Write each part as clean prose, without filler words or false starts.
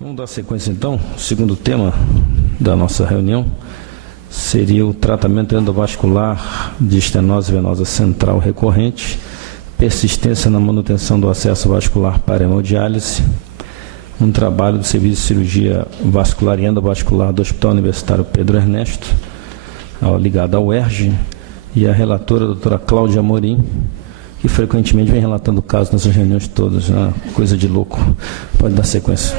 Vamos dar sequência então. O segundo tema da nossa reunião seria o tratamento endovascular de estenose venosa central recorrente, persistência na manutenção do acesso vascular para hemodiálise, um trabalho do Serviço de Cirurgia Vascular e Endovascular do Hospital Universitário Pedro Ernesto, ligado ao UERJ, e a relatora, a doutora Cláudia Amorim, que frequentemente vem relatando o caso nessas reuniões todas, né? Coisa de louco. Pode dar sequência.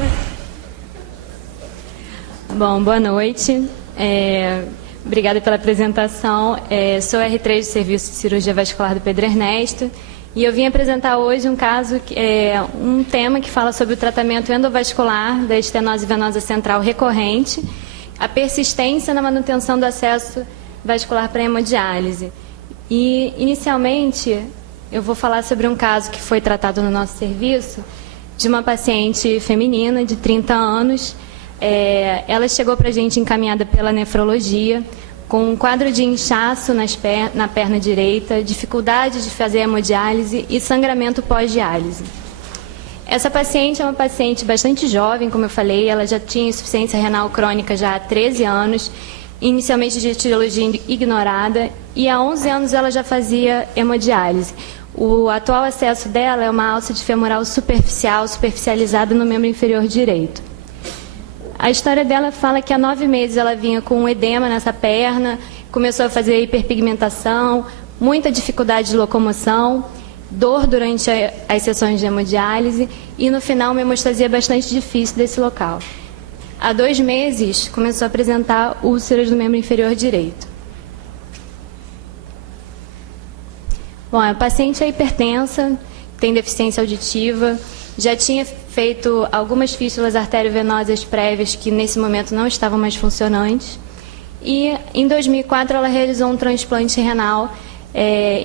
Bom, boa noite. Obrigada pela apresentação. Sou R3 do Serviço de Cirurgia Vascular do Pedro Ernesto e eu vim apresentar hoje um caso, um tema que fala sobre o tratamento endovascular da estenose venosa central recorrente, a persistência na manutenção do acesso vascular para hemodiálise. E, inicialmente, eu vou falar sobre um caso que foi tratado no nosso serviço, de uma paciente feminina de 30 anos. Ela chegou para a gente encaminhada pela nefrologia, com um quadro de inchaço na perna direita, dificuldade de fazer hemodiálise e sangramento pós-diálise. Essa paciente é uma paciente bastante jovem, como eu falei, ela já tinha insuficiência renal crônica já há 13 anos, inicialmente de etiologia ignorada, e há 11 anos ela já fazia hemodiálise. O atual acesso dela é uma alça femoral superficial, superficializada no membro inferior direito. A história dela fala que há 9 meses ela vinha com um edema nessa perna, começou a fazer hiperpigmentação, muita dificuldade de locomoção, dor durante as sessões de hemodiálise e, no final, uma hemostasia bastante difícil desse local. Há 2 meses, começou a apresentar úlceras no membro inferior direito. Bom, a paciente é hipertensa, tem deficiência auditiva, já tinha feito algumas fístulas arteriovenosas prévias que nesse momento não estavam mais funcionantes. E em 2004 ela realizou um transplante renal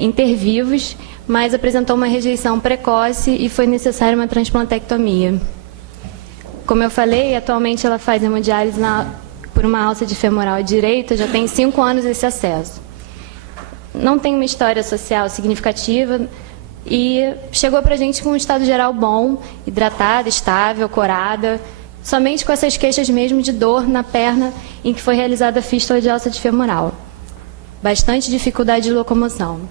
intervivos, mas apresentou uma rejeição precoce e foi necessária uma transplantectomia. Como eu falei, atualmente ela faz hemodiálise por uma alça de femoral direita, já tem 5 anos esse acesso. Não tem uma história social significativa, e chegou para a gente com um estado geral bom, hidratada, estável, corada, somente com essas queixas mesmo de dor na perna em que foi realizada a fístula de alça femoral. Bastante dificuldade de locomoção.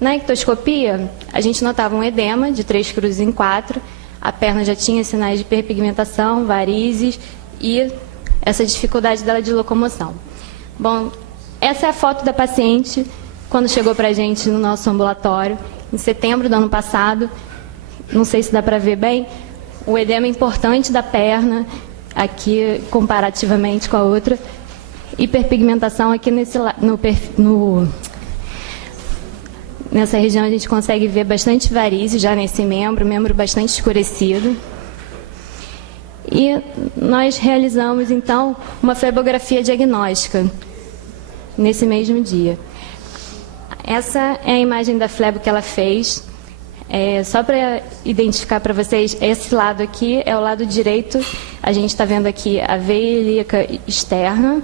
Na ectoscopia, a gente notava um edema de 3 cruzes em 4, a perna já tinha sinais de hiperpigmentação, varizes e essa dificuldade dela de locomoção. Bom, essa é a foto da paciente quando chegou para a gente no nosso ambulatório, em setembro do ano passado. Não sei se dá para ver bem, o edema importante da perna, aqui comparativamente com a outra, hiperpigmentação aqui nessa região a gente consegue ver bastante varizes já nesse membro bastante escurecido. E nós realizamos então uma flebografia diagnóstica nesse mesmo dia. Essa é a imagem da flebo que ela fez. Só para identificar para vocês, esse lado aqui é o lado direito. A gente está vendo aqui a veia ilíaca externa,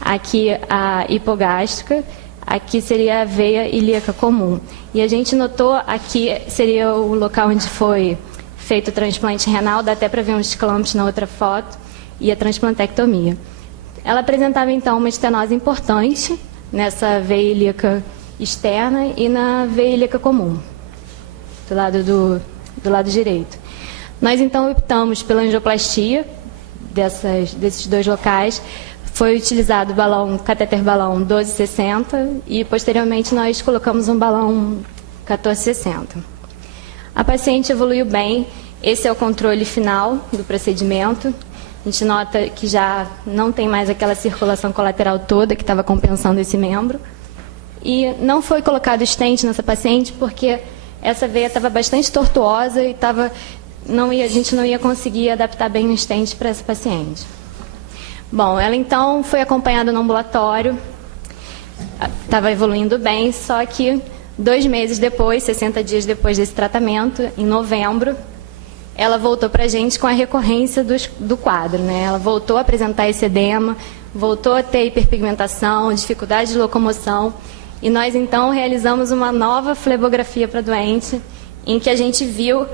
aqui a hipogástrica, aqui seria a veia ilíaca comum. E a gente notou aqui seria o local onde foi feito o transplante renal, dá até para ver uns clumps na outra foto, e a transplantectomia. Ela apresentava então uma estenose importante nessa veia ilíaca externa e na veia ilíaca comum, do lado direito. Nós então optamos pela angioplastia desses 2 locais. Foi utilizado o catéter balão 1260 e posteriormente nós colocamos um balão 1460. A paciente evoluiu bem, esse é o controle final do procedimento. A gente nota que já não tem mais aquela circulação colateral toda que estava compensando esse membro. E não foi colocado stent nessa paciente porque essa veia estava bastante tortuosa e a gente não ia conseguir adaptar bem o stent para essa paciente. Bom, ela então foi acompanhada no ambulatório, estava evoluindo bem, só que 2 meses depois, 60 dias depois desse tratamento, em novembro, ela voltou para a gente com a recorrência do quadro, né? Ela voltou a apresentar esse edema, voltou a ter hiperpigmentação, dificuldade de locomoção. E nós, então, realizamos uma nova flebografia para a doente, em que a gente viu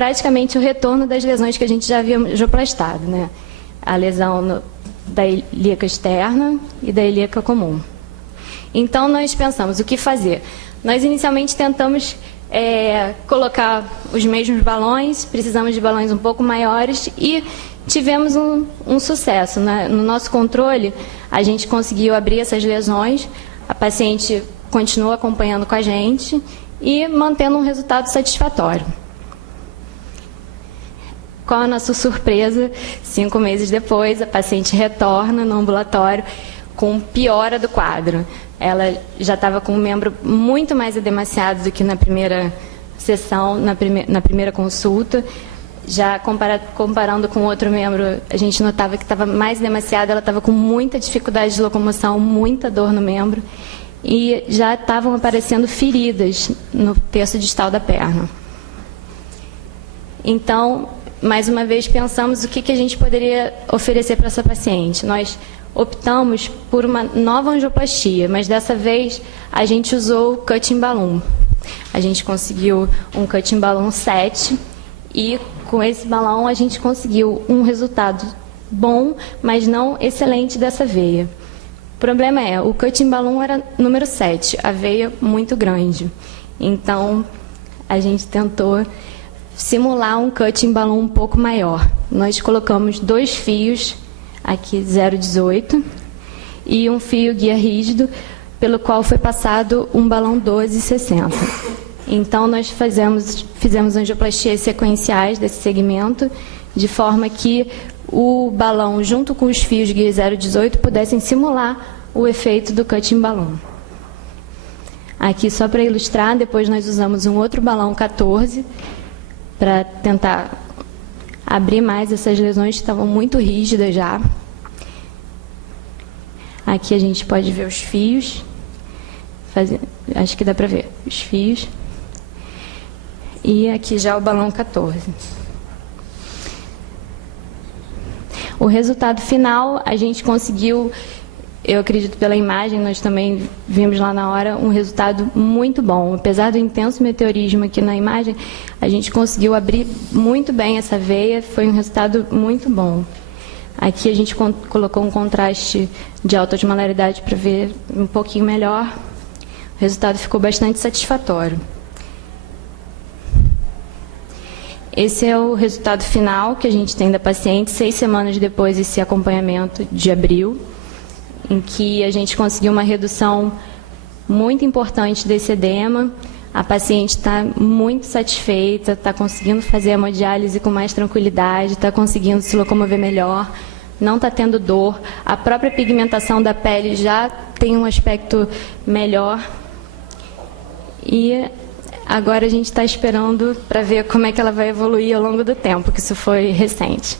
praticamente o retorno das lesões que a gente já havia angioplastado, né? A lesão da ilíaca externa e da ilíaca comum. Então, nós pensamos o que fazer. Nós inicialmente tentamos colocar os mesmos balões, precisamos de balões um pouco maiores e tivemos um sucesso, né? No nosso controle, a gente conseguiu abrir essas lesões, a paciente continuou acompanhando com a gente e mantendo um resultado satisfatório. Qual a nossa surpresa? 5 meses depois, a paciente retorna no ambulatório com piora do quadro. Ela já estava com um membro muito mais edemaciado do que na primeira sessão, na primeira consulta. Já comparando com outro membro, a gente notava que estava mais edemaciada, ela estava com muita dificuldade de locomoção, muita dor no membro, e já estavam aparecendo feridas no terço distal da perna. Então, mais uma vez, pensamos o que a gente poderia oferecer para essa paciente. Nós optamos por uma nova angioplastia, mas dessa vez a gente usou o cutting balloon. A gente conseguiu um cutting balloon 7 e com esse balão a gente conseguiu um resultado bom, mas não excelente dessa veia. O problema é, o cutting balloon era número 7, a veia muito grande. Então, a gente tentou simular um cutting balloon um pouco maior. Nós colocamos 2 fios, aqui 0,18, e um fio guia rígido, pelo qual foi passado um balão 12,60. Então, nós fizemos angioplastias sequenciais desse segmento, de forma que o balão, junto com os fios guia 0,18, pudessem simular o efeito do cutting balloon. Aqui, só para ilustrar, depois nós usamos um outro balão 14, para tentar abrir mais essas lesões que estavam muito rígidas já. Aqui a gente pode ver os fios. Acho que dá para ver os fios. E aqui já o balão 14. O resultado final, a gente conseguiu, eu acredito pela imagem, nós também vimos lá na hora, um resultado muito bom. Apesar do intenso meteorismo aqui na imagem, a gente conseguiu abrir muito bem essa veia, foi um resultado muito bom. Aqui a gente colocou um contraste de alta osmolaridade para ver um pouquinho melhor. O resultado ficou bastante satisfatório. Esse é o resultado final que a gente tem da paciente, 6 semanas depois desse acompanhamento de abril, em que a gente conseguiu uma redução muito importante desse edema. A paciente está muito satisfeita, está conseguindo fazer a hemodiálise com mais tranquilidade, está conseguindo se locomover melhor, não está tendo dor. A própria pigmentação da pele já tem um aspecto melhor. E agora a gente está esperando para ver como é que ela vai evoluir ao longo do tempo, que isso foi recente.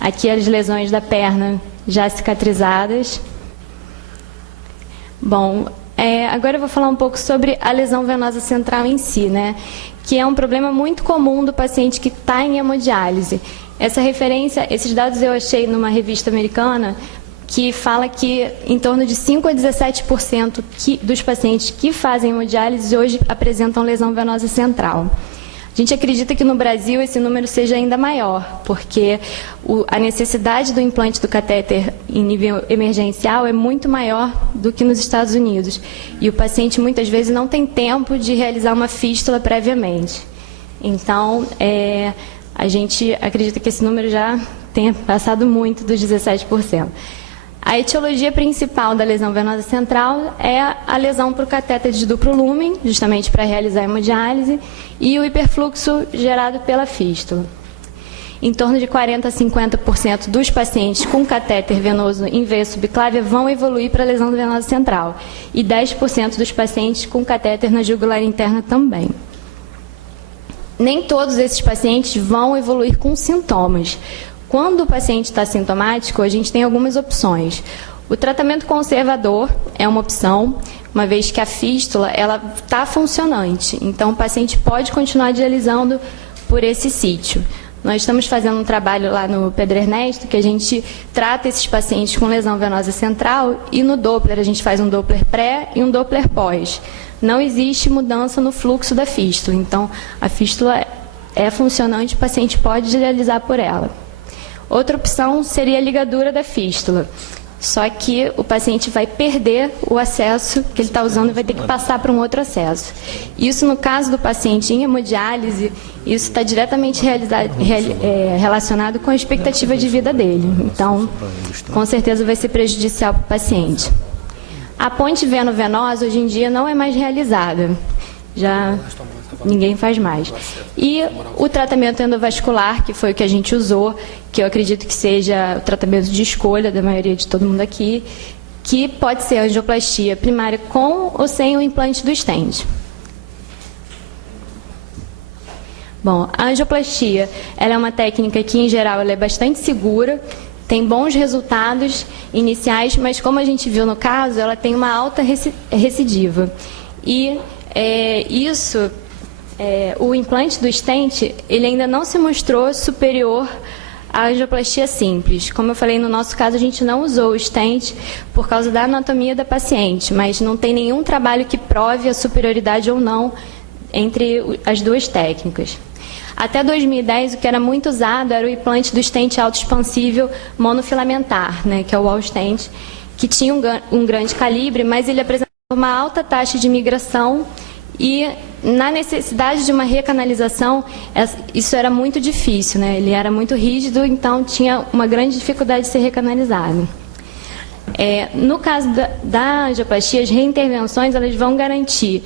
Aqui as lesões da perna já cicatrizadas. Bom, agora eu vou falar um pouco sobre a lesão venosa central em si, né? Que é um problema muito comum do paciente que está em hemodiálise. Essa referência, esses dados eu achei numa revista americana, que fala que em torno de 5 a 17% dos pacientes que fazem hemodiálise hoje apresentam lesão venosa central. A gente acredita que no Brasil esse número seja ainda maior, porque a necessidade do implante do catéter em nível emergencial é muito maior do que nos Estados Unidos. E o paciente muitas vezes não tem tempo de realizar uma fístula previamente. Então, a gente acredita que esse número já tenha passado muito dos 17%. A etiologia principal da lesão venosa central é a lesão por catéter de duplo lumen, justamente para realizar a hemodiálise, e o hiperfluxo gerado pela fístula. Em torno de 40 a 50% dos pacientes com catéter venoso em veia subclávia vão evoluir para a lesão venosa central, e 10% dos pacientes com catéter na jugular interna também. Nem todos esses pacientes vão evoluir com sintomas. Quando o paciente está sintomático, a gente tem algumas opções. O tratamento conservador é uma opção, uma vez que a fístula está funcionante. Então, o paciente pode continuar dialisando por esse sítio. Nós estamos fazendo um trabalho lá no Pedro Ernesto, que a gente trata esses pacientes com lesão venosa central, e no Doppler a gente faz um Doppler pré e um Doppler pós. Não existe mudança no fluxo da fístula. Então, a fístula é funcionante, o paciente pode dialisar por ela. Outra opção seria a ligadura da fístula. Só que o paciente vai perder o acesso que ele está usando e vai ter que passar para um outro acesso. Isso, no caso do paciente em hemodiálise, isso está diretamente relacionado com a expectativa de vida dele. Então, com certeza vai ser prejudicial para o paciente. A ponte veno-venosa, hoje em dia, não é mais realizada. Já ninguém faz mais. E o tratamento endovascular, que foi o que a gente usou, que eu acredito que seja o tratamento de escolha da maioria de todo mundo aqui, que pode ser angioplastia primária com ou sem o implante do stent. Bom, a angioplastia, ela é uma técnica que, em geral, ela é bastante segura, tem bons resultados iniciais, mas como a gente viu no caso, ela tem uma alta recidiva. E o implante do stent, ele ainda não se mostrou superior à angioplastia simples. Como eu falei, no nosso caso, a gente não usou o stent por causa da anatomia da paciente, mas não tem nenhum trabalho que prove a superioridade ou não entre as duas técnicas. Até 2010, o que era muito usado era o implante do stent autoexpansível monofilamentar, né, que é o wall stent, que tinha um grande calibre, mas ele apresentava uma alta taxa de migração e, na necessidade de uma recanalização, isso era muito difícil, né? Ele era muito rígido, então tinha uma grande dificuldade de ser recanalizado. No caso da angioplastia, as reintervenções elas vão garantir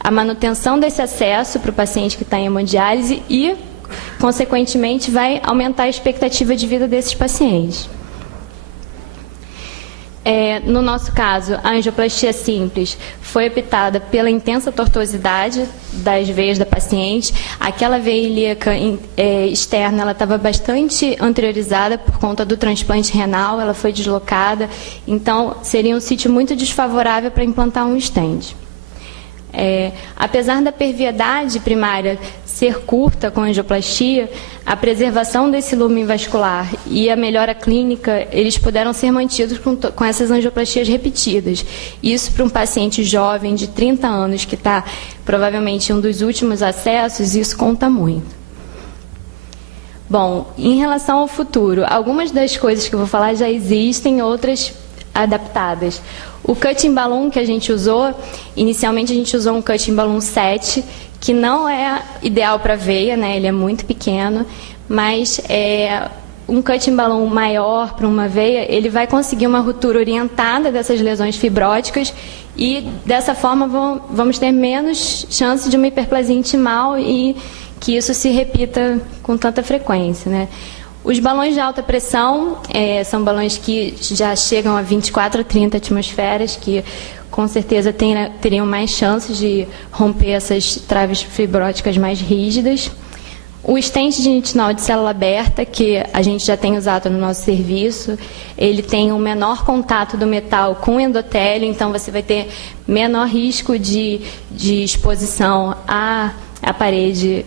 a manutenção desse acesso para o paciente que está em hemodiálise e, consequentemente, vai aumentar a expectativa de vida desses pacientes. No nosso caso, a angioplastia simples foi optada pela intensa tortuosidade das veias da paciente. Aquela veia ilíaca externa, ela estava bastante anteriorizada por conta do transplante renal, ela foi deslocada, então seria um sítio muito desfavorável para implantar um stent. Apesar da perviedade primária ser curta com a angioplastia, a preservação desse lumen vascular e a melhora clínica, eles puderam ser mantidos com essas angioplastias repetidas. Isso para um paciente jovem de 30 anos, que está provavelmente em um dos últimos acessos, isso conta muito. Bom, em relação ao futuro, algumas das coisas que eu vou falar já existem, outras adaptadas. O cutting balloon que a gente usou, inicialmente a gente usou um cutting balloon 7, que não é ideal para veia, né? Ele é muito pequeno, mas um cutting balloon maior para uma veia, ele vai conseguir uma ruptura orientada dessas lesões fibróticas e, dessa forma, vamos ter menos chance de uma hiperplasia intimal e que isso se repita com tanta frequência, né? Os balões de alta pressão são balões que já chegam a 24 a 30 atmosferas, que com certeza teriam mais chances de romper essas traves fibróticas mais rígidas. O stent de nitinol de célula aberta, que a gente já tem usado no nosso serviço, ele tem um menor contato do metal com o endotélio, então você vai ter menor risco de exposição à parede.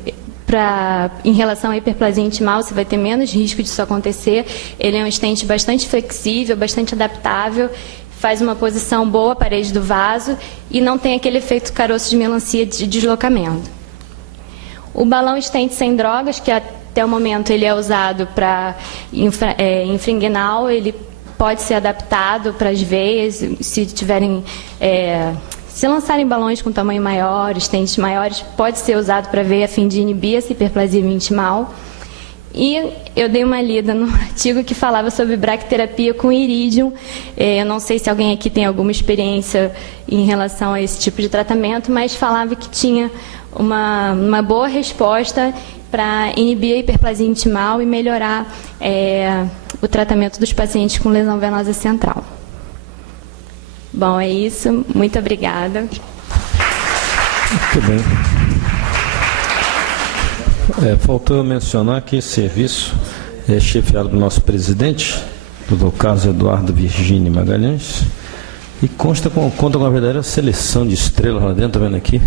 Em relação à hiperplasia intimal, você vai ter menos risco disso acontecer. Ele é um stent bastante flexível, bastante adaptável, faz uma posição boa à parede do vaso e não tem aquele efeito caroço de melancia de deslocamento. O balão stent sem drogas, que até o momento ele é usado para infringuinal, ele pode ser adaptado para as veias, se tiverem... Se lançarem balões com tamanho maior, stents maiores, pode ser usado para veia a fim de inibir essa hiperplasia intimal. E eu dei uma lida no artigo que falava sobre bracterapia com irídium. Eu não sei se alguém aqui tem alguma experiência em relação a esse tipo de tratamento, mas falava que tinha uma boa resposta para inibir a hiperplasia intimal e melhorar o tratamento dos pacientes com lesão venosa central. Bom, é isso. Muito obrigada. Muito bem. Faltou mencionar que esse serviço é chefiado pelo nosso presidente, Dr. Carlos Eduardo Virgínio Magalhães, e conta com uma verdadeira seleção de estrelas lá dentro, tá vendo aqui?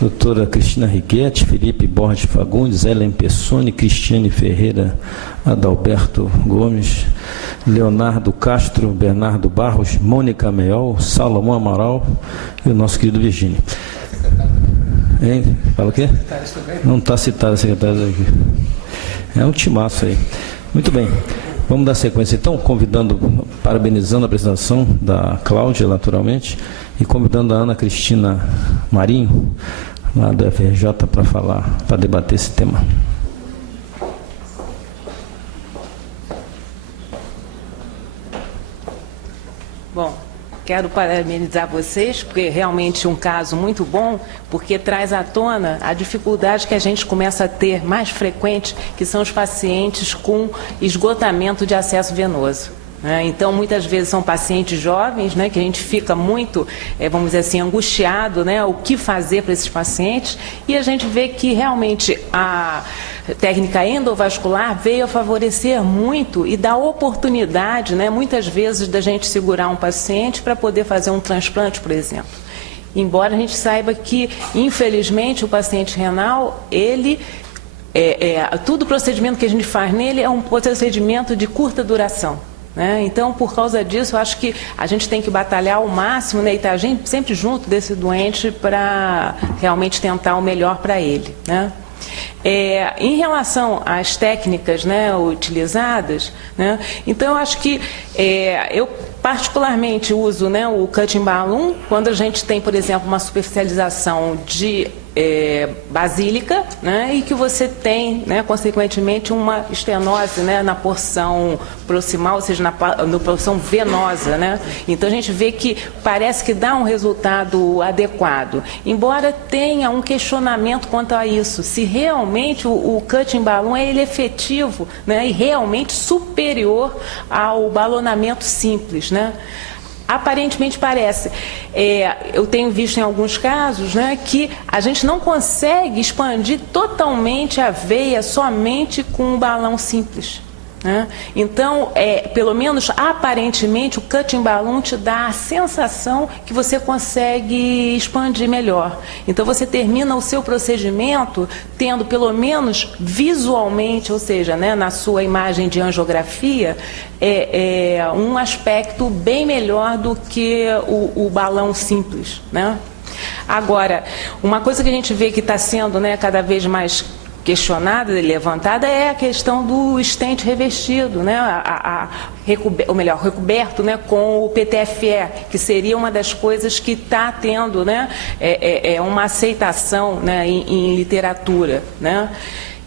Doutora Cristina Riquetti, Felipe Borges Fagundes, Ellen Pessoni, Cristiane Ferreira, Adalberto Gomes, Leonardo Castro, Bernardo Barros, Mônica Meol, Salomão Amaral e o nosso querido Virgínio. Hein? Fala o quê? Não está citado a secretária aqui. É um timaço aí. Muito bem. Vamos dar sequência, então, parabenizando a apresentação da Cláudia, naturalmente, e convidando a Ana Cristina Marinho, lá do FRJ, para debater esse tema. Bom, quero parabenizar vocês, porque realmente é um caso muito bom, porque traz à tona a dificuldade que a gente começa a ter mais frequente, que são os pacientes com esgotamento de acesso venoso. Então, muitas vezes são pacientes jovens, né, que a gente fica muito, vamos dizer assim, angustiado, né, o que fazer para esses pacientes, e a gente vê que realmente a técnica endovascular veio a favorecer muito e dá oportunidade, né, muitas vezes, da gente segurar um paciente para poder fazer um transplante, por exemplo. Embora a gente saiba que, infelizmente, o paciente renal, ele todo o procedimento que a gente faz nele é um procedimento de curta duração. Então, por causa disso, eu acho que a gente tem que batalhar ao máximo, né, e estar sempre junto desse doente para realmente tentar o melhor para ele, né? Em relação às técnicas, né, utilizadas, né, então eu acho que eu particularmente uso, né, o cutting balloon quando a gente tem, por exemplo, uma superficialização de basílica, né, e que você tem, né, consequentemente, uma estenose, né, na porção proximal, ou seja, na porção venosa, né? Então a gente vê que parece que dá um resultado adequado, embora tenha um questionamento quanto a isso, se realmente o cutting balloon ele é efetivo, né, e realmente superior ao balonamento simples, né? Aparentemente parece. Eu tenho visto em alguns casos, né, que a gente não consegue expandir totalmente a veia somente com um balão simples, né? Então, pelo menos aparentemente, o cutting balloon te dá a sensação que você consegue expandir melhor. Então, você termina o seu procedimento tendo, pelo menos visualmente, ou seja, né, na sua imagem de angiografia, um aspecto bem melhor do que o balão simples, né? Agora, uma coisa que a gente vê que está sendo, né, cada vez mais questionada e levantada é a questão do stent revestido, né, recoberto, né, com o PTFE, que seria uma das coisas que está tendo, né, uma aceitação, né, em literatura, né?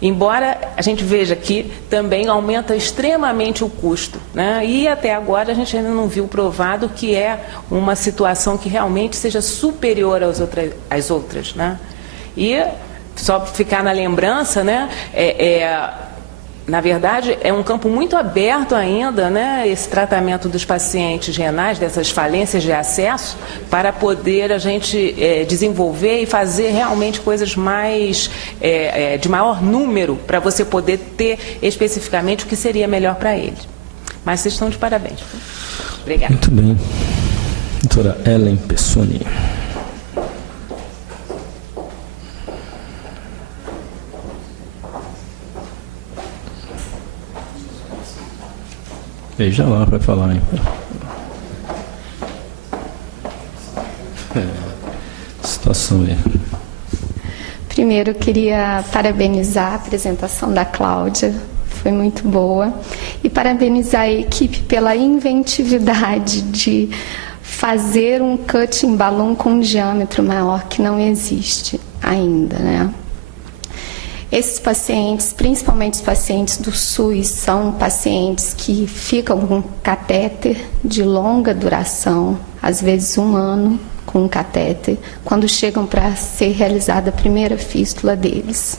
Embora a gente veja que também aumenta extremamente o custo, né? E até agora a gente ainda não viu provado que é uma situação que realmente seja superior às outras, né? E só ficar na lembrança, né? Na verdade, é um campo muito aberto ainda, né, esse tratamento dos pacientes renais, dessas falências de acesso, para poder a gente desenvolver e fazer realmente coisas mais, de maior número, para você poder ter especificamente o que seria melhor para ele. Mas vocês estão de parabéns. Obrigada. Muito bem. Doutora Ellen Pessoni. Veja lá para falar, hein? Situação aí. Primeiro, eu queria parabenizar a apresentação da Cláudia, foi muito boa, e parabenizar a equipe pela inventividade de fazer um cutting balloon com um diâmetro maior que não existe ainda, né? Esses pacientes, principalmente os pacientes do SUS, são pacientes que ficam com catéter de longa duração, às vezes 1 ano com um catéter, quando chegam para ser realizada a primeira fístula deles.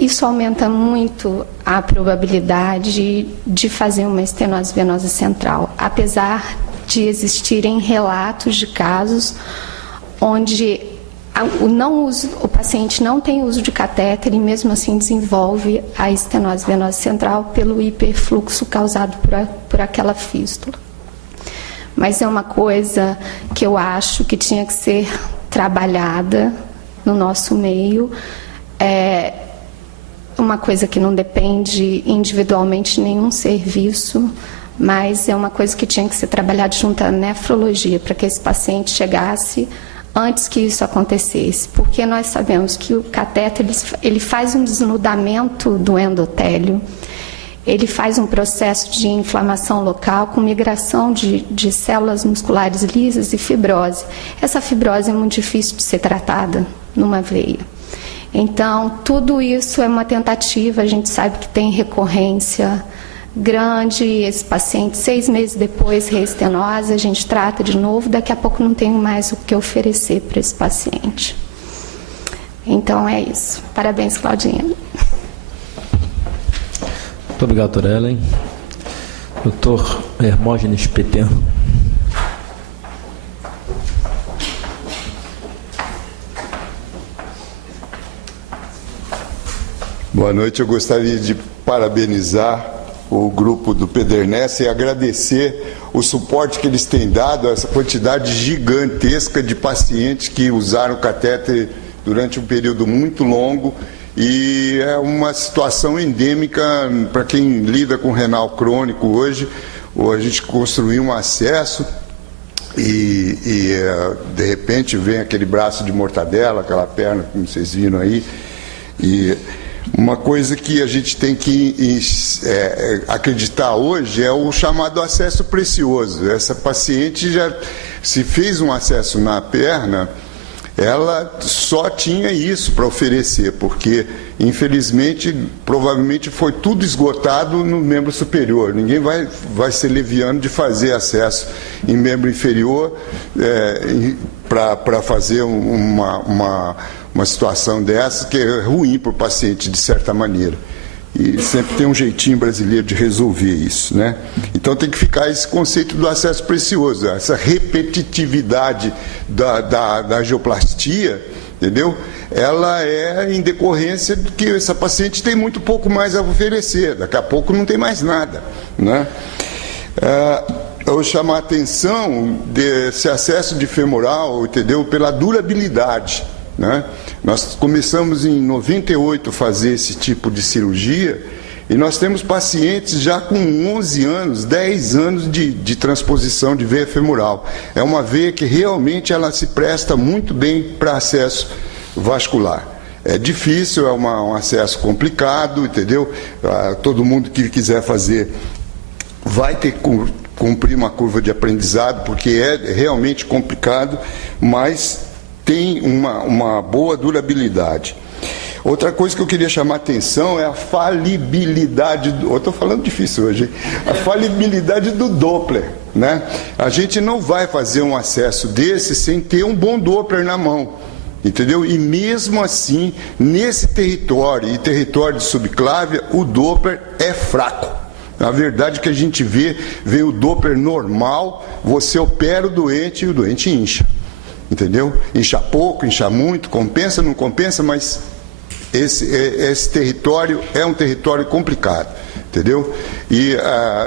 Isso aumenta muito a probabilidade de fazer uma estenose venosa central, apesar de existirem relatos de casos onde o paciente não tem uso de catéter e mesmo assim desenvolve a estenose venosa central pelo hiperfluxo causado por aquela fístula. Mas é uma coisa que eu acho que tinha que ser trabalhada no nosso meio. É uma coisa que não depende individualmente de nenhum serviço, mas é uma coisa que tinha que ser trabalhada junto à nefrologia, para que esse paciente chegasse antes que isso acontecesse, porque nós sabemos que o catéter ele faz um desnudamento do endotélio, ele faz um processo de inflamação local com migração de células musculares lisas e fibrose. Essa fibrose é muito difícil de ser tratada numa veia. Então, tudo isso é uma tentativa, a gente sabe que tem recorrência grande, esse paciente 6 meses depois, reestenose, a gente trata de novo, daqui a pouco não tenho mais o que oferecer para esse paciente. Então é isso. Parabéns, Claudinha. Muito obrigado, doutora Ellen. Doutor Hermógenes Peter. Boa noite, eu gostaria de parabenizar o grupo do Pedernest e agradecer o suporte que eles têm dado a essa quantidade gigantesca de pacientes que usaram o catéter durante um período muito longo, e é uma situação endêmica para quem lida com renal crônico hoje. A gente construiu um acesso e de repente vem aquele braço de mortadela, aquela perna, como vocês viram aí, e uma coisa que a gente tem que acreditar hoje é o chamado acesso precioso. Essa paciente já se fez um acesso na perna, ela só tinha isso para oferecer, porque infelizmente, provavelmente foi tudo esgotado no membro superior. Ninguém vai ser leviano de fazer acesso em membro inferior para fazer uma situação dessa, que é ruim para o paciente, de certa maneira. E sempre tem um jeitinho brasileiro de resolver isso, né? Então tem que ficar esse conceito do acesso precioso, essa repetitividade da angioplastia, entendeu? Ela é em decorrência de que essa paciente tem muito pouco mais a oferecer, daqui a pouco não tem mais nada, né? Eu chamo a atenção desse acesso de femoral, entendeu? Pela durabilidade, né? Nós começamos em 98 a fazer esse tipo de cirurgia e nós temos pacientes já com 11 anos, 10 anos de transposição de veia femoral. É uma veia que realmente ela se presta muito bem para acesso vascular. É difícil, é um acesso complicado, entendeu? Todo mundo que quiser fazer vai ter que cumprir uma curva de aprendizado, porque é realmente complicado, mas tem uma boa durabilidade. Outra coisa que eu queria chamar a atenção é a falibilidade, eu estou falando difícil hoje, hein? A falibilidade do Doppler, né? A gente não vai fazer um acesso desse sem ter um bom Doppler na mão, entendeu? E mesmo assim, nesse território e território de subclávia, o Doppler é fraco. Na verdade, que a gente vê o Doppler normal, você opera o doente e o doente incha. Entendeu? Incha pouco, incha muito, compensa, não compensa, mas esse território é um território complicado, entendeu? E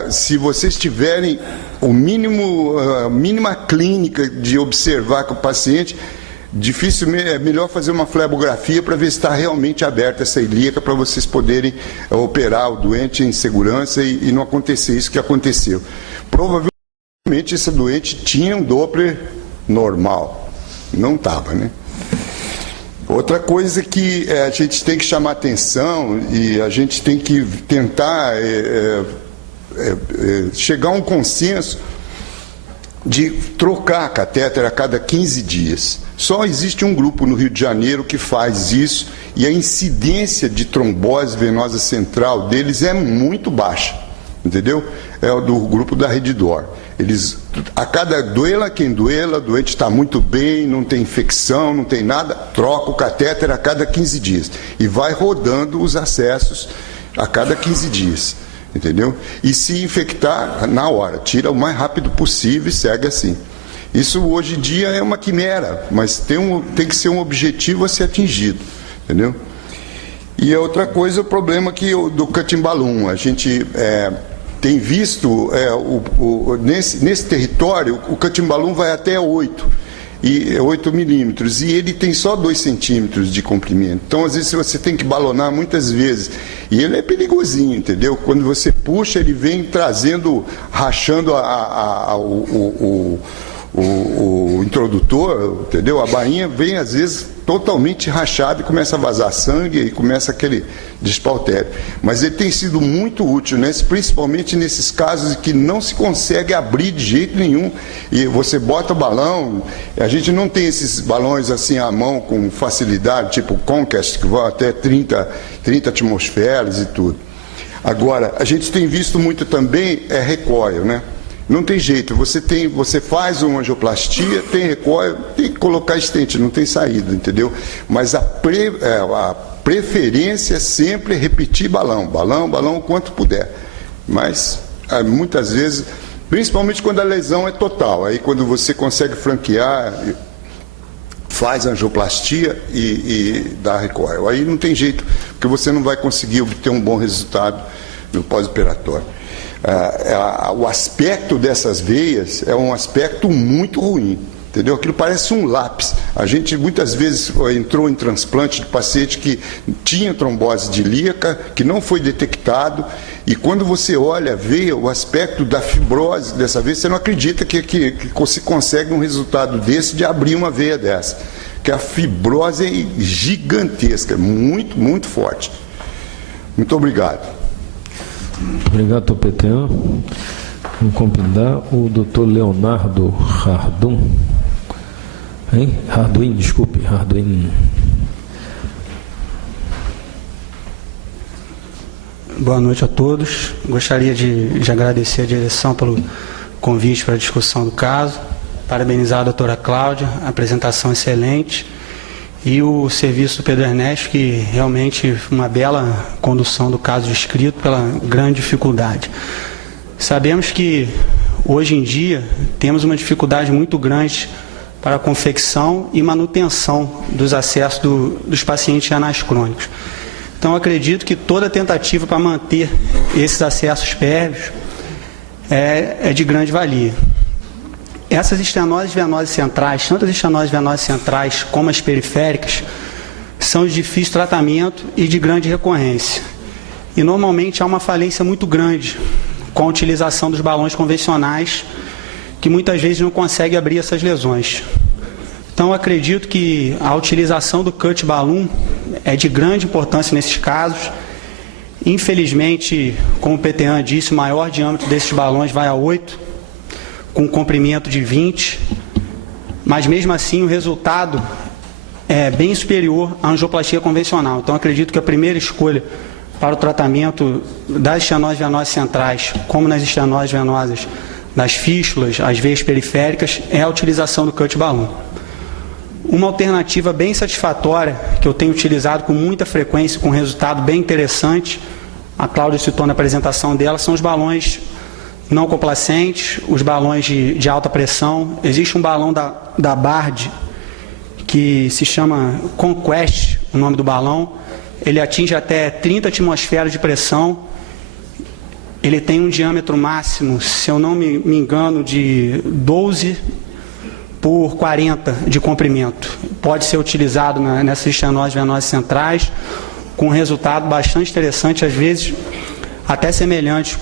se vocês tiverem a mínima clínica de observar com o paciente, dificilmente é melhor fazer uma flebografia para ver se está realmente aberta essa ilíaca, para vocês poderem operar o doente em segurança e não acontecer isso que aconteceu. Provavelmente esse doente tinha um Doppler normal. Não estava, né? Outra coisa que a gente tem que chamar atenção e a gente tem que tentar chegar a um consenso de trocar a catéter a cada 15 dias. Só existe um grupo no Rio de Janeiro que faz isso e a incidência de trombose venosa central deles é muito baixa, entendeu? É o do grupo da Redditor. Eles, a cada duela, o doente está muito bem, não tem infecção, não tem nada, troca o catéter a cada 15 dias. E vai rodando os acessos a cada 15 dias, entendeu? E se infectar, na hora, tira o mais rápido possível e segue assim. Isso hoje em dia é uma quimera, mas tem que ser um objetivo a ser atingido, entendeu? E a outra coisa, o problema do Catimbalum. A gente tem visto, nesse território, o Catimbalum vai até 8 milímetros, e ele tem só 2 centímetros de comprimento. Então, às vezes, você tem que balonar muitas vezes. E ele é perigosinho, entendeu? Quando você puxa, ele vem trazendo, rachando o introdutor, entendeu? A bainha vem, às vezes, totalmente rachada e começa a vazar sangue e começa aquele despautério. Mas ele tem sido muito útil, né? Principalmente nesses casos que não se consegue abrir de jeito nenhum. E você bota o balão, a gente não tem esses balões assim à mão com facilidade, tipo o Conquest, que vão até 30 atmosferas e tudo. Agora, a gente tem visto muito também recoil, né? Não tem jeito, você faz uma angioplastia, tem recoil, tem que colocar stent, não tem saída, entendeu? Mas a preferência é sempre repetir balão, o quanto puder. Mas, muitas vezes, principalmente quando a lesão é total, aí quando você consegue franquear, faz angioplastia e dá recoil. Aí não tem jeito, porque você não vai conseguir obter um bom resultado no pós-operatório. O aspecto dessas veias é um aspecto muito ruim, entendeu? Aquilo parece um lápis. A gente muitas vezes entrou em transplante de paciente que tinha trombose de ilíaca, que não foi detectado, e quando você olha a veia, o aspecto da fibrose dessa veia, você não acredita que se consegue um resultado desse de abrir uma veia dessa, que a fibrose é gigantesca, muito, muito forte. Muito obrigado. Obrigado, Topetean. Vou convidar o Dr. Leonardo Hardum. Harduin, desculpe, Harduin. Boa noite a todos. Gostaria de agradecer a direção pelo convite para a discussão do caso. Parabenizar a doutora Cláudia, a apresentação excelente. E o serviço do Pedro Ernesto, que realmente uma bela condução do caso descrito pela grande dificuldade. Sabemos que hoje em dia temos uma dificuldade muito grande para a confecção e manutenção dos acessos dos pacientes renais crônicos. Então acredito que toda tentativa para manter esses acessos pérvios é de grande valia. Essas estenoses venosas centrais, tanto as estenoses venosas centrais como as periféricas, são de difícil tratamento e de grande recorrência. E normalmente há uma falência muito grande com a utilização dos balões convencionais, que muitas vezes não consegue abrir essas lesões. Então acredito que a utilização do cut balloon é de grande importância nesses casos. Infelizmente, como o PTAN disse, o maior diâmetro desses balões vai a 8, com um comprimento de 20, mas mesmo assim o resultado é bem superior à angioplastia convencional. Então acredito que a primeira escolha para o tratamento das estenoses venosas centrais, como nas estenoses venosas das fístulas, as veias periféricas, é a utilização do cut balloon. Uma alternativa bem satisfatória, que eu tenho utilizado com muita frequência, com resultado bem interessante, a Cláudia citou na apresentação dela, são os balões não complacentes, os balões de alta pressão. Existe um balão da Bard que se chama Conquest, o nome do balão. Ele atinge até 30 atmosferas de pressão. Ele tem um diâmetro máximo, se eu não me engano, de 12 por 40 de comprimento. Pode ser utilizado nessas estenoses venosas centrais, com um resultado bastante interessante, às vezes até semelhante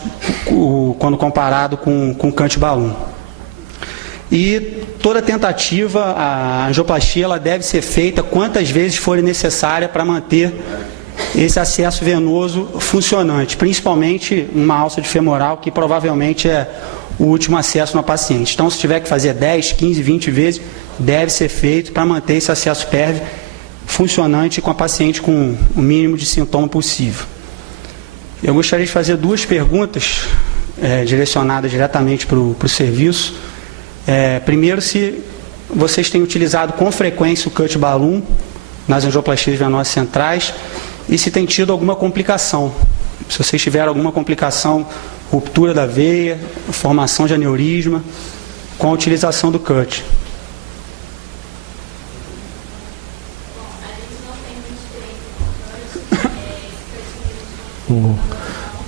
quando comparado com o cut balloon. E toda tentativa, a angioplastia, ela deve ser feita quantas vezes for necessária para manter esse acesso venoso funcionante, principalmente uma alça de femoral, que provavelmente é o último acesso na paciente. Então, se tiver que fazer 10, 15, 20 vezes, deve ser feito para manter esse acesso pérvio funcionante com a paciente com o mínimo de sintoma possível. Eu gostaria de fazer duas perguntas direcionadas diretamente para o serviço. Primeiro, se vocês têm utilizado com frequência o cut balloon nas angioplastias venosas centrais e se tem tido alguma complicação. Se vocês tiveram alguma complicação, ruptura da veia, formação de aneurisma, com a utilização do cut.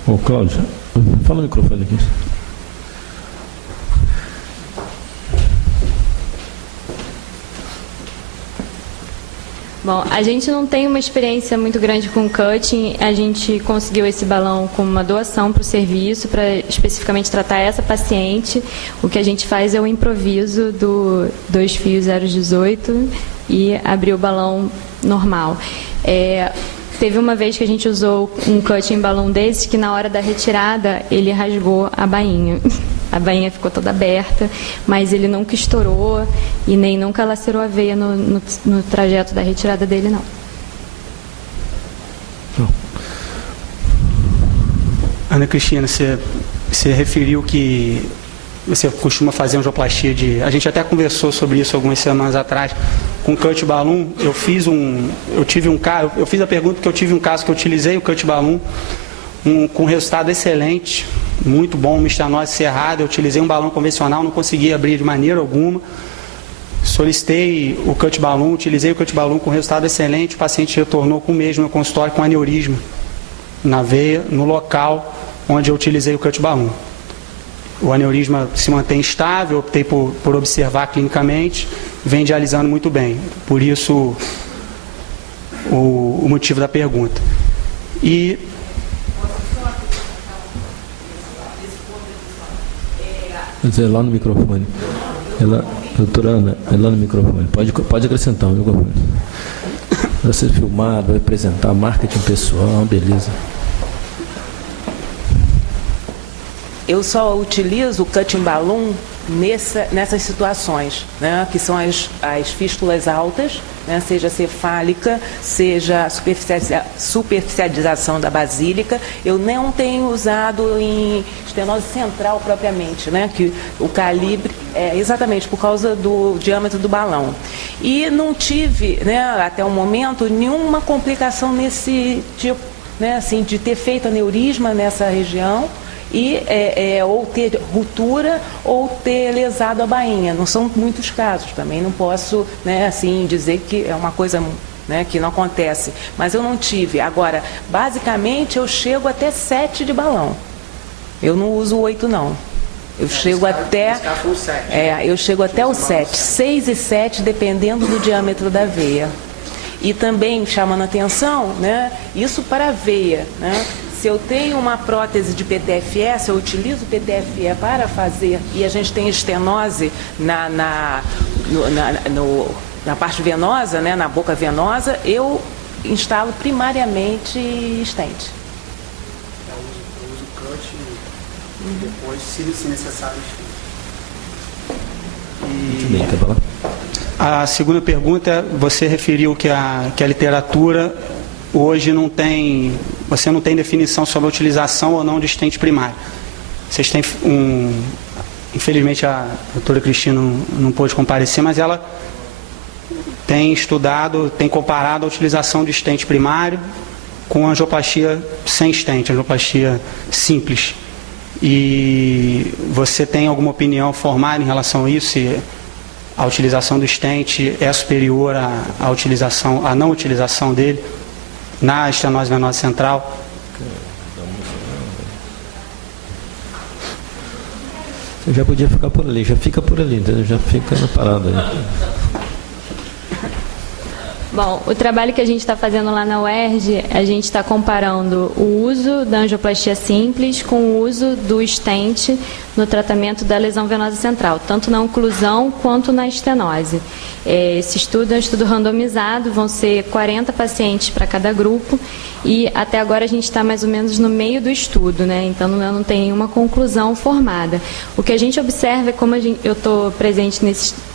Ô, Cláudia, fala no microfone aqui. Bom, a gente não tem uma experiência muito grande com cutting. A gente conseguiu esse balão com uma doação para o serviço, para especificamente tratar essa paciente. O que a gente faz é o improviso do 2 fios 0,18 e abrir o balão normal. Teve uma vez que a gente usou um cutting balão desse que na hora da retirada ele rasgou a bainha. A bainha ficou toda aberta, mas ele nunca estourou e nem nunca lacerou a veia no trajeto da retirada dele, não. Ana Cristina, você referiu que você costuma fazer angioplastia de... A gente até conversou sobre isso algumas semanas atrás. Com cut balloon, eu fiz a pergunta porque eu tive um caso que eu utilizei o cut balloon com resultado excelente, muito bom, uma estenose cerrada. Eu utilizei um balão convencional, não consegui abrir de maneira alguma. Solicitei o cut balloon, utilizei o cut balloon com resultado excelente. O paciente retornou com o mês no meu consultório com aneurisma na veia, no local onde eu utilizei o cut balloon. O aneurisma se mantém estável, optei por observar clinicamente, vem dialisando muito bem. Por isso, o motivo da pergunta. E... Lá no microfone. Doutora Ana, lá no microfone. Pode acrescentar o microfone. Vai ser filmado, vai apresentar marketing pessoal, beleza. Eu só utilizo o cutting balloon nessas situações, né, que são as fístulas altas, né, seja cefálica, seja superficialização da basílica. Eu não tenho usado em estenose central propriamente, né, que o calibre é exatamente por causa do diâmetro do balão. E não tive, né, até o momento, nenhuma complicação nesse tipo, né, assim, de ter feito aneurisma nessa região, e ou ter ruptura ou ter lesado a bainha. Não são muitos casos, também não posso, né, assim, dizer que é uma coisa, né, que não acontece, mas eu não tive. Agora, basicamente eu chego até 7 de balão, eu não uso 8 não, eu chego até o 7, 6 e 7 dependendo do diâmetro da veia. E também chamando a atenção, né, isso para a veia, né? Se eu tenho uma prótese de PTFE, se eu utilizo PTFE para fazer, e a gente tem estenose na parte venosa, né, na boca venosa, eu instalo primariamente stent. Eu uso cut e depois, se necessário, Muito bem, tá bom. A segunda pergunta, você referiu que a literatura hoje você não tem definição sobre a utilização ou não de stent primário. Vocês têm infelizmente a doutora Cristina não pôde comparecer, mas ela tem estudado, tem comparado a utilização de stent primário com angioplastia sem stent, angioplastia simples. E você tem alguma opinião formada em relação a isso? Se a utilização do stent é superior à não utilização dele na estenose venosa central? Você já podia ficar por ali, já fica por ali, entendeu? Já fica na parada aí. Bom, o trabalho que a gente está fazendo lá na UERJ, a gente está comparando o uso da angioplastia simples com o uso do stent no tratamento da lesão venosa central, tanto na oclusão quanto na estenose. Esse estudo é um estudo randomizado, vão ser 40 pacientes para cada grupo e até agora a gente está mais ou menos no meio do estudo, né? Então não tem nenhuma conclusão formada. O que a gente observa é como eu estou presente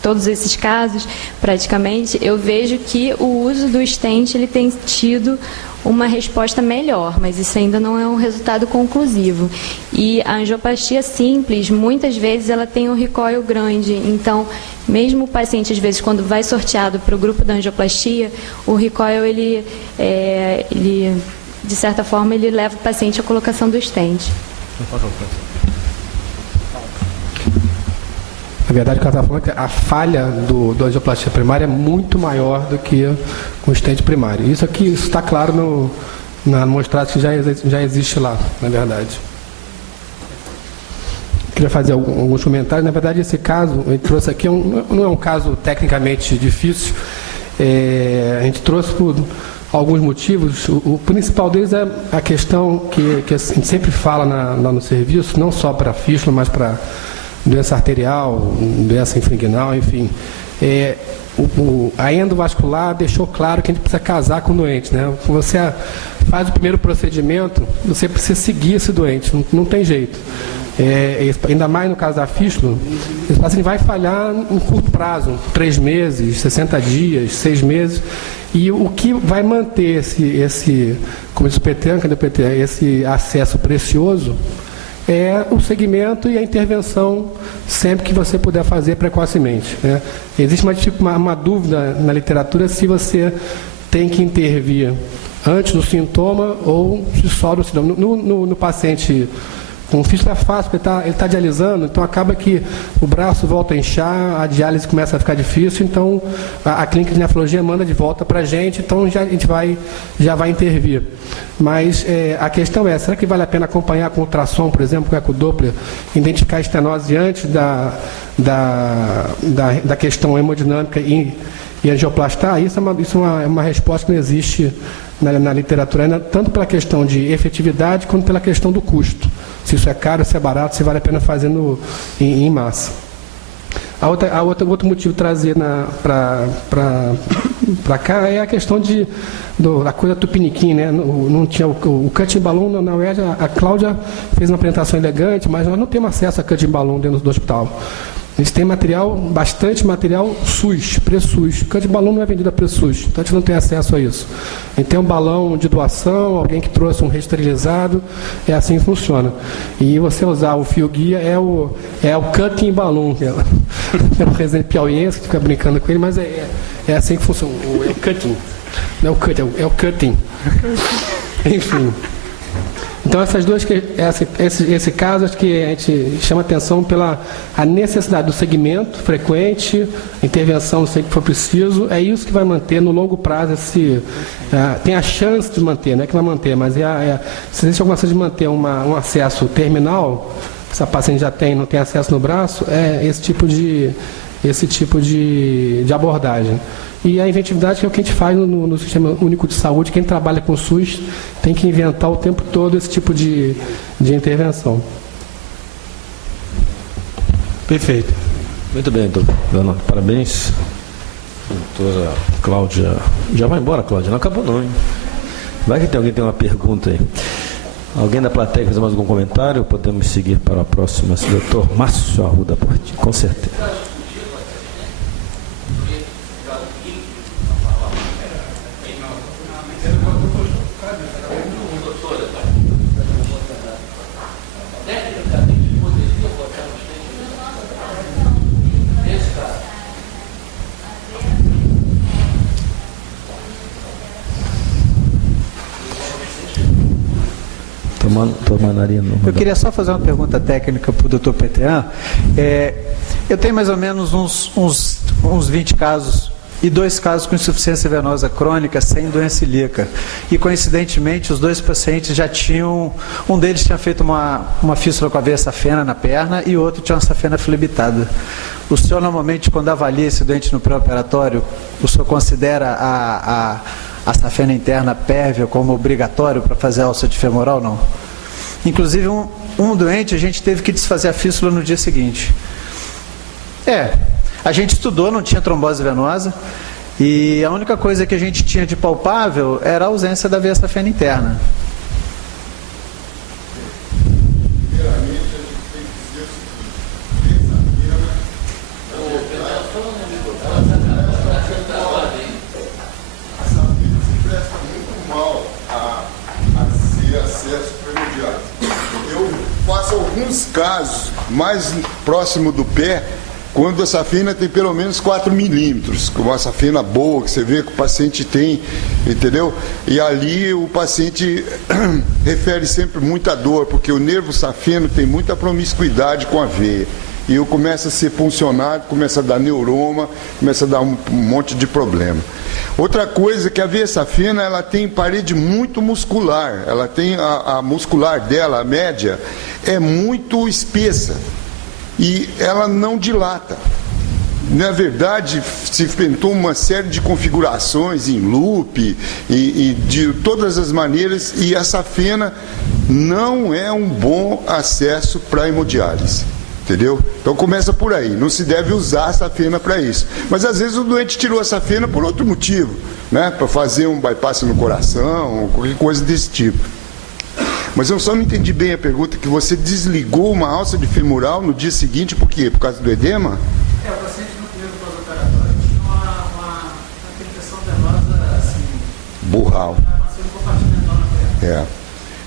todos esses casos, praticamente, eu vejo que o uso do stent ele tem tido uma resposta melhor, mas isso ainda não é um resultado conclusivo. E a angioplastia simples, muitas vezes ela tem um recoil grande, então mesmo o paciente, às vezes, quando vai sorteado para o grupo da angioplastia, o recoil, ele, de certa forma, ele leva o paciente à colocação do stent. Na verdade, o que ela está falando é que a falha do angioplastia primária é muito maior do que com o stent primário. Isso está claro na amostragem que já existe lá, na verdade. Queria fazer alguns comentários. Na verdade, esse caso, eu trouxe aqui, não é um caso tecnicamente difícil. A gente trouxe por alguns motivos. O principal deles é a questão que a gente sempre fala lá no serviço, não só para fístula, mas para doença arterial, doença inguinal, enfim. A endovascular deixou claro que a gente precisa casar com o doente, né? Você faz o primeiro procedimento, você precisa seguir esse doente, não tem jeito. Ainda mais no caso da fístula, esse paciente vai falhar em curto prazo, 3 meses, 60 dias, 6 meses, e o que vai manter esse como diz o PT, esse acesso precioso é o segmento e a intervenção sempre que você puder fazer precocemente, né? Existe uma dúvida na literatura se você tem que intervir antes do sintoma ou se só do sintoma. No paciente com fístula é fácil, porque ele está dialisando, então acaba que o braço volta a inchar, a diálise começa a ficar difícil, então a clínica de nefrologia manda de volta para a gente, então a gente já vai intervir. Mas a questão é, será que vale a pena acompanhar com ultrassom, por exemplo, com ecodoppler, identificar a estenose antes da questão hemodinâmica e angioplastar? Isso é uma resposta que não existe na literatura, tanto pela questão de efetividade quanto pela questão do custo. Se isso é caro, se é barato, se vale a pena fazer em massa. Outro motivo de trazer para cá é a questão da coisa tupiniquim, né? Não tinha o cutting balloon, na UERJ, a Cláudia fez uma apresentação elegante, mas nós não temos acesso a cutting balloon dentro do hospital. Eles têm bastante material SUS, pré-SUS. O cutting balloon não é vendido a pré-SUS, então a gente não tem acesso a isso. A gente tem um balão de doação, alguém que trouxe um reesterilizado, é assim que funciona. E você usar o fio guia é o cutting balloon, que é o presidente piauiense que fica brincando com ele, mas é assim que funciona. É o cutting. Não é o cutting, é o cutting. Enfim. Então, esse caso, acho que a gente chama atenção pela a necessidade do segmento frequente, intervenção sempre que for preciso, é isso que vai manter no longo prazo tem a chance de manter, não é que vai manter, mas se existe alguma chance de manter um acesso terminal, se a paciente já não tem acesso no braço, é esse tipo de abordagem. E a inventividade que é o que a gente faz no Sistema Único de Saúde. Quem trabalha com SUS tem que inventar o tempo todo esse tipo de intervenção. Perfeito. Muito bem, doutor Leonardo. Parabéns. Doutora Cláudia. Já vai embora, Cláudia? Não acabou não, hein? Vai que alguém tem uma pergunta aí. Alguém da plateia fazer mais algum comentário? Podemos seguir para a próxima. Doutor Márcio Arruda Porti, com certeza. Eu queria só fazer uma pergunta técnica para o Dr. Petean. Eu tenho mais ou menos uns 20 casos e 2 casos com insuficiência venosa crônica sem doença ilíaca. E, coincidentemente, os 2 pacientes já tinham... Um deles tinha feito uma fístula com a veia safena na perna e o outro tinha uma safena flebitada. O senhor, normalmente, quando avalia esse doente no pré-operatório, o senhor considera a safena interna pérvia como obrigatório para fazer a alça de femoral, não? Inclusive, um doente, a gente teve que desfazer a fístula no dia seguinte. A gente estudou, não tinha trombose venosa, e a única coisa que a gente tinha de palpável era a ausência da veia safena interna. Alguns casos mais próximo do pé, quando a safena tem pelo menos 4 milímetros, uma safena boa que você vê que o paciente tem, entendeu? E ali o paciente refere sempre muita dor, porque o nervo safeno tem muita promiscuidade com a veia. E eu começo a ser funcionado, começa a dar neuroma, começa a dar um monte de problema. Outra coisa é que a veia safena, ela tem parede muito muscular, ela tem a muscular dela, a média, é muito espessa e ela não dilata. na verdade, se inventou uma série de configurações em loop e de todas as maneiras, e a safena não é um bom acesso para a hemodiálise. Entendeu? Então começa por aí, não se deve usar a safena para isso. Mas às vezes o doente tirou a safena por outro motivo, né? Para fazer um bypass no coração, qualquer coisa desse tipo. Mas eu só não entendi bem a pergunta, que você desligou uma alça de femoral no dia seguinte, por quê? Por causa do edema? O paciente no primeiro pós-operatório tinha uma infecção venosa assim... Burral.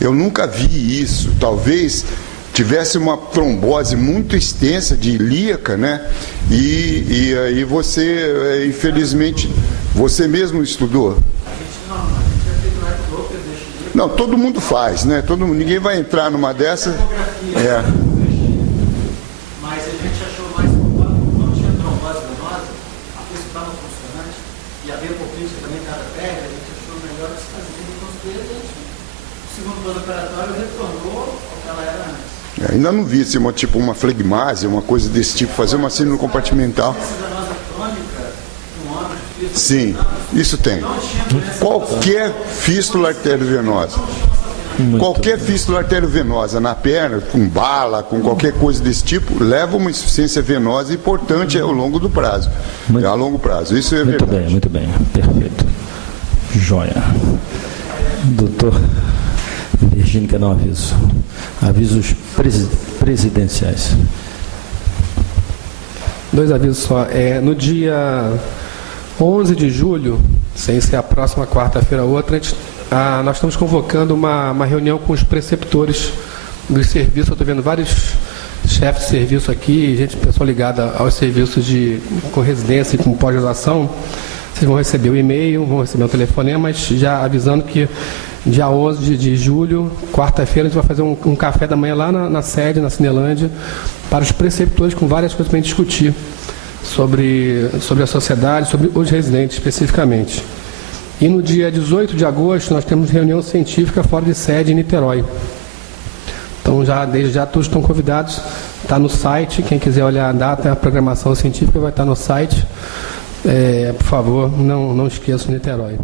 Eu nunca vi isso, talvez tivesse uma trombose muito extensa de ilíaca, né? E aí você, infelizmente, você mesmo estudou? Não, todo mundo faz, né? Ninguém vai entrar numa dessa. Mas a gente achou mais provável, não tinha trombose venosa, a coisa estava funcionante, e a venopopídia também estava pega, a gente achou melhor se fazer o segundo pós-operatório retornou ao que ela era antes. Ainda não vi se uma flegmase, uma coisa desse tipo, fazer uma síndrome compartimental. Sim, isso tem. Qualquer fístula arteriovenosa. Qualquer fístula arteriovenosa na perna, com bala, com qualquer coisa desse tipo, leva uma insuficiência venosa importante ao longo do prazo. A longo prazo, isso é verdade. Muito bem, perfeito. Joia. Doutor Virgínio quer dar um aviso. Avisos presidenciais. 2 avisos só. No dia 11 de julho, sem ser a próxima quarta-feira ou outra, nós estamos convocando uma reunião com os preceptores dos serviços. Eu estou vendo vários chefes de serviço aqui, pessoal ligada aos serviços com residência e com pós-graduação. Vocês vão receber o e-mail, vão receber o telefonema, mas já avisando que dia 11 de julho, quarta-feira, a gente vai fazer um café da manhã lá na sede, na Cinelândia, para os preceptores, com várias coisas para a gente discutir sobre a sociedade, sobre os residentes especificamente. E no dia 18 de agosto, nós temos reunião científica fora de sede em Niterói. Então, desde já, todos estão convidados. Está no site, quem quiser olhar a data, a programação científica vai estar no site. Por favor, não esqueçam Niterói.